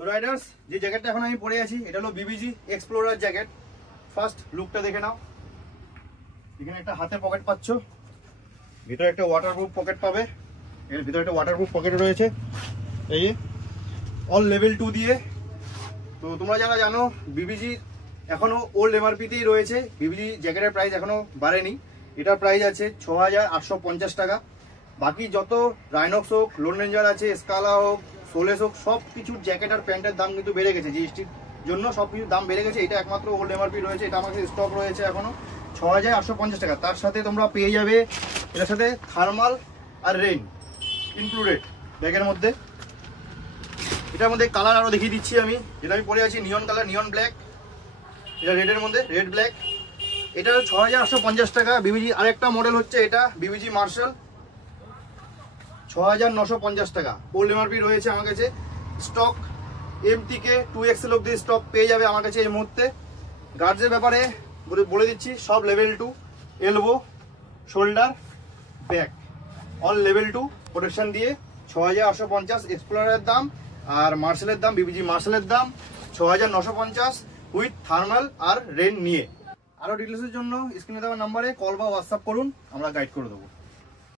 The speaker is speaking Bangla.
তো রাইডার্স, যে জ্যাকেটটা এখন আমি পরে আছি এটা হলো বিবিজি এক্সপ্লোরার জ্যাকেট। ফার্স্ট লুকটা দেখে নাও। এখানে একটা হাতে পকেট পাচ্ছ, ভিতরে একটা ওয়াটারপ্রুফ পকেট পাবে, এর ভিতরে একটা ওয়াটারপ্রুফ পকেট রয়েছে এই অল লেভেল 2 দিয়ে। তো তোমরা যারা জানো বিবিজি এখনো ওল্ড এমআরপিতেই রয়েছে। বিবিজি জ্যাকেটের প্রাইস এখনো বাড়েনি, এটার প্রাইস আছে 6850 টাকা। বাকি যত রাইনক্স হোক, লোন রেঞ্জার আছে, স্কালা হোক, সোলেস হোক, সব কিছুর জ্যাকেট আর প্যান্টের দাম কিন্তু বেড়ে গেছে জিএসটির জন্য, সব কিছুর দাম বেড়ে গেছে। এটা একমাত্র ওল্ড এমআরপি রয়েছে, এটা আমার কাছে স্টক রয়েছে এখনো 6850 টাকা। তার সাথে তোমরা পেয়ে যাবে এটার সাথে থার্মাল আর রেইন ইনক্লুডেড ব্যাগের মধ্যে। এটার মধ্যে কালার আরো দেখিয়ে দিচ্ছি আমি। যেটা আমি পরে আছি নিয়ন কালার, নিয়ন ব্ল্যাক, এটা রেডের মধ্যে, রেড ব্ল্যাক। এটা 6850 টাকা। বিবিজি আরেকটা মডেল হচ্ছে এটা বিবিজি মার্শাল, 6950 টাকা। ওল্ড এমআরপি রয়েছে আমার কাছে। স্টক MTK 2XL অব্দি স্টক পেয়ে যাবে আমার কাছে এই মুহূর্তে। গার্ডসের ব্যাপারে বলে দিচ্ছি, সব level 2, elbow, shoulder, back, all level 2 protection দিয়ে 6850। এক্সপ্লোরারের দাম আর মার্শালের দাম, বিবিজি মার্শালের দাম 6950 উইথ থার্মাল আর রেন নিয়ে। আরো ডিটেলসের জন্য স্ক্রিনে দেওয়া নাম্বারে কল বা হোয়াটসঅ্যাপ করুন, আমরা গাইড করে দেবো।